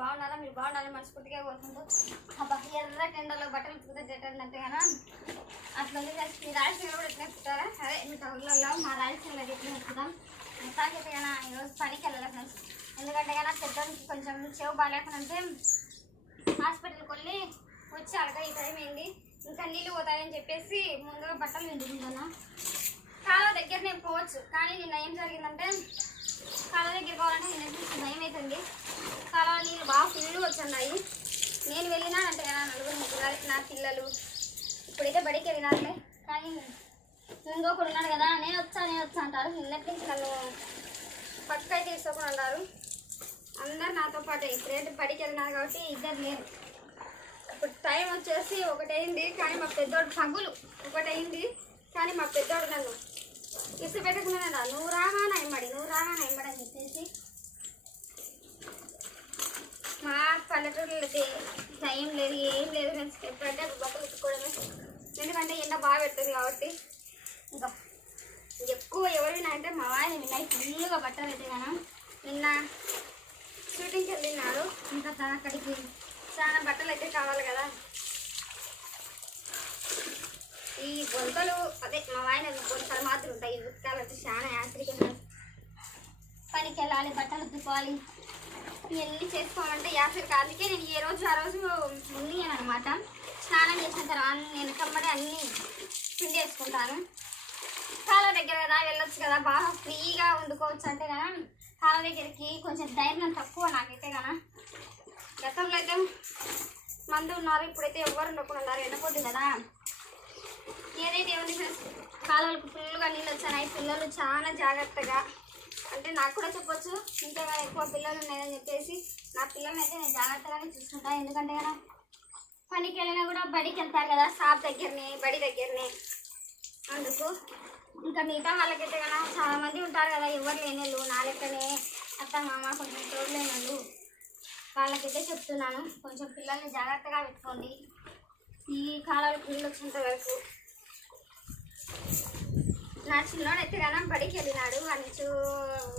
బాగున్నారా? మీరు బాగున్నారా? మనస్ఫూర్తిగా కోరుకుంటూ అబ్బా ఎర్ర టెండర్లో బట్టలు ఉతుకుతే అంటే కదా? అట్లా మీ రాయలసీమలో కూడా ఎట్లా ఎక్కుతారా అదే మీ టౌన్లలో మా రాయలసీమలో ఎట్లా ఎక్కుతాం మొత్తానికి కదా ఈరోజు పనికి వెళ్ళాలి ఫ్రెండ్స్. ఎందుకంటే కదా పెద్దోనికి కొంచెం చెవు బాగాలేకనంటే హాస్పిటల్కి వెళ్ళి వచ్చి అడగ ఈ టైం అయింది ఇంకా నీళ్ళు పోతాయని చెప్పేసి ముందుగా బట్టలు నిండుకుంటాను కాలువ దగ్గర నేను పోవచ్చు కానీ నిన్న ఏం జరిగిందంటే కాలువ దగ్గర పోవాలంటే నేను చూసి భయం అవుతుంది కాలువ నీళ్ళు బాగా ఫుల్ వచ్చున్నాయి. నేను వెళ్ళినా అంటే నా నలుగురు ముగ్గురు నా పిల్లలు. ఇప్పుడైతే బడికి వెళ్ళినారులే. కానీ ఇంకొకడు ఉన్నాడు కదా నేను వచ్చా నేను వచ్చా అంటారు. నిన్నటి నుంచి నన్ను పక్కకి తీసుకోకుండా ఉన్నారు అందరు నాతో పాటు. ఇప్పుడైతే బడికి వెళ్ళినారు కాబట్టి ఇద్దరు లేరు. ఇప్పుడు టైం వచ్చేసి ఒకటైంది కానీ మా పెద్దోడు పగులు. ఒకటైంది కానీ మా పెద్దోడు నన్ను ఇసు పెట్టకుండా నువ్వు రావా ఇమ్మడి నువ్వు రావా ఇమ్మడి అని చెప్పేసి మా పల్లెటూళ్ళకి టైం లేదు ఏం లేదు నేను ఎప్పుడంటే అప్పుడు బట్టలు ఉతుక్కోవడమే ఎందుకంటే ఎండ బాగా పెడుతుంది కాబట్టి ఇంకా ఎక్కువ ఎవరైనా అంటే మా ఆయన నిన్న ఫుల్గా బట్టలు అయితే నిన్న షూటింగ్కి వెళ్ళినాడు ఇంకా తన అక్కడికి చాలా బట్టలు అయితే కావాలి కదా. ఈ బొంతలు అదే మా ఆయన బొంతలు మాత్రం ఉంటాయి. ఈ ఉతకాలంటే చాలా యాత్రిక పనికి వెళ్ళాలి బట్టలు ఉతుక్కోవాలి. ఇవన్నీ చేసుకోవాలంటే యాత్రి అందుకే నేను ఏ రోజు ఆ రోజు ఉన్నాను అనమాట స్నానం చేసిన తర్వాత నేను కమ్మడి అన్నీ పిండేసుకుంటాను కాళ్ళ దగ్గర కదా వెళ్ళొచ్చు కదా. బాగా ఫ్రీగా వండుకోవచ్చు అంటే కదా. కాళ్ళ దగ్గరికి కొంచెం ధైర్యం తక్కువ నాకైతే కదా. గతంలో అయితే మంది ఉన్నారు ఇప్పుడైతే ఎవరు ఉండకుండా ఉన్నారు? ఎండపోతుంది కదా. ఏదైతే ఏముంది ఫ్రెండ్స్ కాలువలకు ఫుల్గా నీళ్ళు వచ్చాయి పిల్లలు చాలా జాగ్రత్తగా అంటే నాకు కూడా చెప్పొచ్చు ఇంకా ఎక్కువ పిల్లలు ఉన్నాయని చెప్పేసి నా పిల్లల్ని అయితే నేను జాగ్రత్తగానే చూసుకుంటాను ఎందుకంటే కదా పనికి వెళ్ళినా కూడా బడికి వెళ్తారు కదా షాప్ దగ్గరనే బడి దగ్గరనే. అందుకు ఇంకా మిగతా వాళ్ళకైతే కదా చాలామంది ఉంటారు కదా ఎవరు లేనేళ్ళు నా లెక్కనే అత్త మామ కొంచెం తోడు లేనళ్ళు వాళ్ళకైతే చెప్తున్నాను కొంచెం పిల్లల్ని జాగ్రత్తగా పెట్టుకోండి. ఈ కాలాలకు నీళ్ళు వచ్చేంత వరకు నా చిన్నోడైతే కదా బడికి వెళ్ళినాడు. అంచు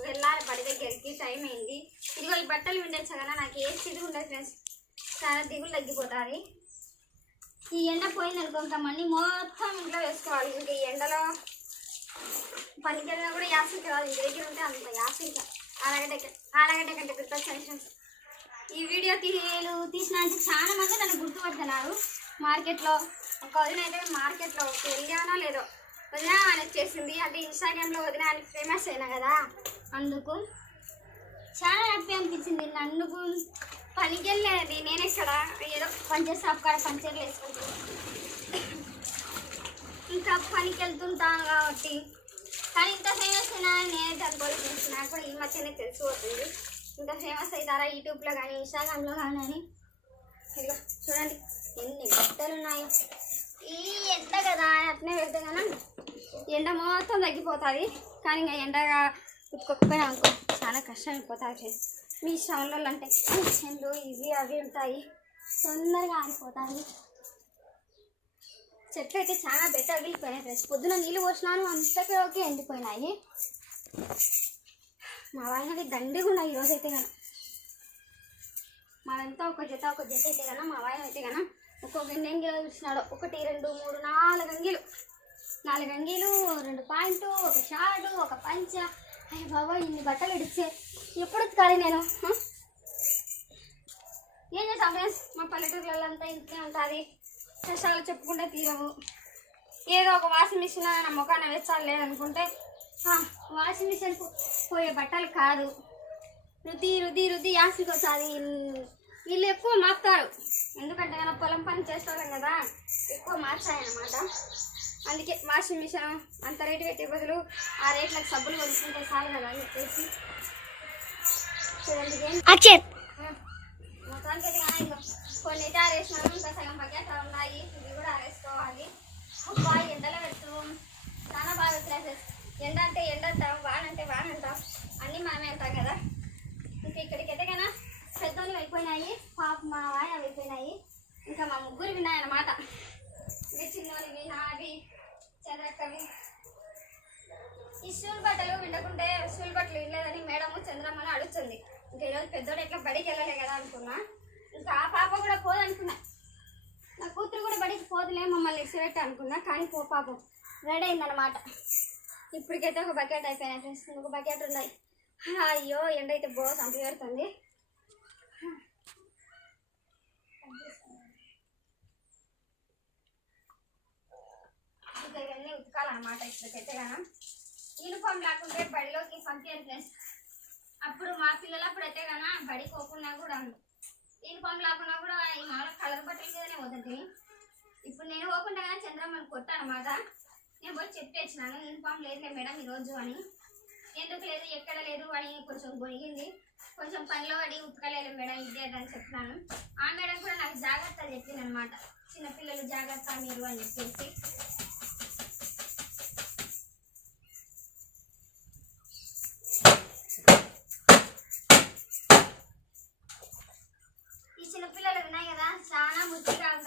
వెళ్ళాలి బడి దగ్గరికి టైం అయింది. ఇదిగో ఈ బట్టలు విండొచ్చు కదా నాకు ఏ స్థితి ఉండదు ఫ్రెండ్స్ చాలా దిగులు తగ్గిపోతుంది ఈ ఎండ పోయిందనుకో ఇంకా మళ్ళీ మొత్తం ఇంట్లో వేసుకోవాలి. ఇంకా ఈ ఎండలో పనికి వెళ్ళినా కూడా యాసిడ్ కాదు ఇంటి దగ్గర ఉంటే అంత యాసిడ్ ఆరగడ్డ ఆరగడ్డ కంటే గుర్తొచ్చాను ఫ్రెండ్స్ ఈ వీడియో తీయలు తీసినాక చాలా మంది నన్ను గుర్తుపడుతున్నారు. మార్కెట్లో ఒక వదిన అయితే మార్కెట్లో వెళ్ళానో లేదో వదిన అని వచ్చేసింది అంటే ఇన్స్టాగ్రామ్లో వదిన అని ఫేమస్ అయినా కదా? అందుకు చాలా హ్యాపీ అనిపించింది. నన్ను పనికి వెళ్ళేది నేనే ఇక్కడ ఏదో పంచర్ షాప్ కాడ పంచర్లు వేసుకుంటాను ఇంకా పనికి వెళ్తుంటాను కాబట్టి. కానీ ఇంత ఫేమస్ అయినా నేనైతే అనుకోలేదు నాకు కూడా ఈ మధ్యనే తెలిసిపోతుంది. ఇంత ఫేమస్ అవుతారా యూట్యూబ్లో కానీ ఇన్స్టాగ్రామ్లో కానీ అని. ఇదిగో చూడండి. ఎన్ని బట్టలు ఉన్నాయో ఈ ఎండ కదా అట్నే పెడితే కదా ఎండ మొత్తం తగ్గిపోతుంది. కానీ ఇంకా ఎండగా ఉతుకోకపోయినా అనుకో చాలా కష్టం అయిపోతుంది మీ షాన్లలో అంటే మిషన్లు ఇవి అవి ఉంటాయి. తొందరగా ఆరిపోతాయి. చెట్లు అయితే చాలా బెటర్ అగిలిపోయినాయి ఫ్రెండ్స్ పొద్దున నీళ్ళు పోసినాను అంతకే ఎండిపోయినాయి. మా వాళ్ళకి దండిగా ఉన్నాయి ఈరోజు అయితే కనుక మాదంతా ఒక జత ఒక జత అయితే కన్నా మా వాయన అయితే కన్నా ఒక్కొక్క ఎన్ని అంగీలు చూసినాడు ఒకటి రెండు మూడు నాలుగు అంగీలు నాలుగు అంగీలు రెండు పాయింట్ ఒక షార్ట్ ఒక పంచ. అయ్య బాబా ఇన్ని బట్టలు ఇడిచే ఎప్పుడు ఉతకాలి నేను? ఏం చేస్తాం ఫ్రెండ్స్ మా పల్లెటూర్లలో అంతా ఇంతే ఉంటుంది. కష్టాలు చెప్పుకుంటే తీరవు. ఏదో ఒక వాషింగ్ మిషన్ నా ముఖాన వేచాలి లేదనుకుంటే వాషింగ్ మిషన్ పోయే బట్టలు కాదు. రుద్ది రుద్ది రుద్ది యాసికి వస్తుంది వీళ్ళు ఎక్కువ మాపుతారు ఎందుకంటే మనం పొలం పని చేస్తాం కదా ఎక్కువ మార్చాయన్నమాట అందుకే వాషింగ్ మిషన్ అంత రేటు పెట్టే బదులు ఆ రేట్లకు సబ్బులు కొనుక్కుంటే చాలు కదా అని చెప్పేసి. చూడండి మొత్తానికి కొన్ని అయితే ఆరేసినాము ఇంకా సగం పక్కన ఉన్నాయి. ఇవి కూడా ఆరేసుకోవాలి. అబ్బా ఎండలో పెట్టు చాలా బాగా వచ్చేసి ఎండ అంటే ఎండ అంటాం వాన అంటే వాన అంటాం అన్నీ మనమే అంటాం కదా. ఇంకా ఇక్కడికైతే కన్నా పెద్దోళ్ళు అయిపోయినాయి. పాప మా అవి అయిపోయినాయి. ఇంకా మా ముగ్గురు విన్నాయన్నమాట ఇంకా చిన్నోనివి నావి చంద్రక్కవి. ఈ స్కూల్ బట్టలు వినకుంటే స్కూల్ బట్టలు వినలేదని మేడము చంద్రమ్మను అడుగుతుంది. ఇంకా ఈరోజు పెద్దోడు ఎట్లా బడికి వెళ్ళలే కదా అనుకున్నా. ఇంకా ఆ పాప కూడా పోదనుకున్నా నా కూతురు కూడా బడికి పోదులే మమ్మల్ని ఇచ్చిపెట్టు అనుకున్నా. కానీ పో పాపం. రెడీ అయిందనమాట ఇప్పటికైతే ఒక బకెట్ అయిపోయినాయి ఫ్రెండ్స్. ఒక బకెట్ ఉన్నాయి అయ్యో ఎండ అయితే బో చంపి పెడుతుంది ఇంకా అనమాట ఉతకాలన్నమాట ఇప్పటికైతే కదా యూనిఫామ్ లేకుంటే బడిలోకి పంపించారు అప్పుడు మా పిల్లలు అప్పుడు అయితే కదా బడి పోకుండా కూడా. యూనిఫామ్ లేకుండా కూడా ఈ మాల కలర్ బట్టల మీదనే పోతుంది ఇప్పుడు నేను పోకుండా కానీ చంద్రమ్మని కొట్టానమాట నేను పోయి చెప్పేసినాను యూనిఫామ్ లేదులే మేడం ఈరోజు అని. ఎందుకు లేదు? ఎక్కడ లేదు అని కొంచెం గొనిగింది. కొంచెం పనిలో పడి ఉతకలేదు మేడం ఇదే అని చెప్పినాను. ఆ మేడం కూడా నాకు జాగ్రత్త చెప్పింది అనమాట చిన్నపిల్లలు జాగ్రత్త మీరు అని చెప్పేసి.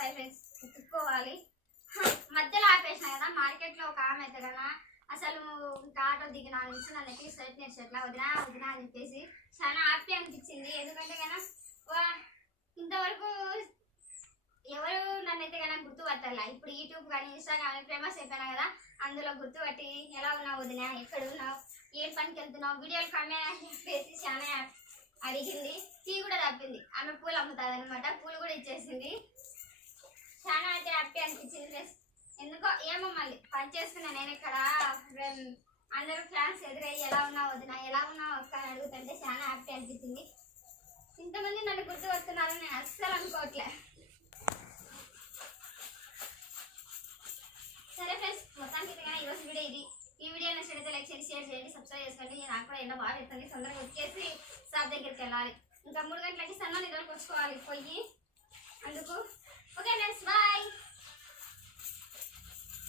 ముద్దుగా ఫ్రెండ్స్ ఉతుక్కోవాలి మధ్యలో ఆపేసిన కదా మార్కెట్లో ఒక ఆమె అయితే కదా అసలు ఇంకా ఆటో దిగిన నుంచి నన్ను ఎక్కి స్ట్రైట్ నేర్చేట్లా వదినా వదినా అని చెప్పేసి చాలా హ్యాపీ అనిపించింది. ఎందుకంటే కన్నా వా- ఇంతవరకు ఎవరు నన్ను అయితే కనుక ఇప్పుడు యూట్యూబ్ కానీ ఇన్స్టాగ్రామ్ కానీ ఫేమస్ అయిపోయినా కదా అందులో గుర్తుపట్టి ఎలా ఉన్నావు వదినా ఎక్కడ ఉన్నావు ఏం పనికి వెళ్తున్నావు వీడియోలు కమ్మే అని చెప్పేసి చాలా అడిగింది. టీ కూడా తప్పింది. ఆమె పూలు అమ్ముతుంది అనమాట పూలు కూడా ఇచ్చేసింది. చాలా అయితే హ్యాపీ అనిపించింది ఫ్రెండ్స్ ఎందుకో ఏమో మళ్ళీ పని చేసుకున్నా నేను ఇక్కడ. అందరూ ఫ్యాన్స్ ఎదురయ్యి ఎలా ఉన్నావు వదిన ఎలా ఉన్నావు అక్క అని అడుగుతుంటే చాలా హ్యాపీ అనిపించింది. ఇంతమంది నన్ను గుర్తు వస్తున్నారని నేను అస్సలు అనుకోవట్లే. సరే ఫ్రెండ్స్ మొత్తానికి ఈరోజు వీడియో ఇది. ఈ వీడియో నచ్చినట్లయితే లైక్ చేయండి షేర్ చేయండి సబ్స్క్రైబ్ చేసుకోండి. నాకు కూడా ఎన్నో బాగా ఎత్తుంది తొందరగా వచ్చేసి సార్ దగ్గరికి వెళ్ళాలి. ఇంకా మూడు గంటలకి సన్న నిద్రకు వచ్చుకోవాలి పోయి Okay, next, bye.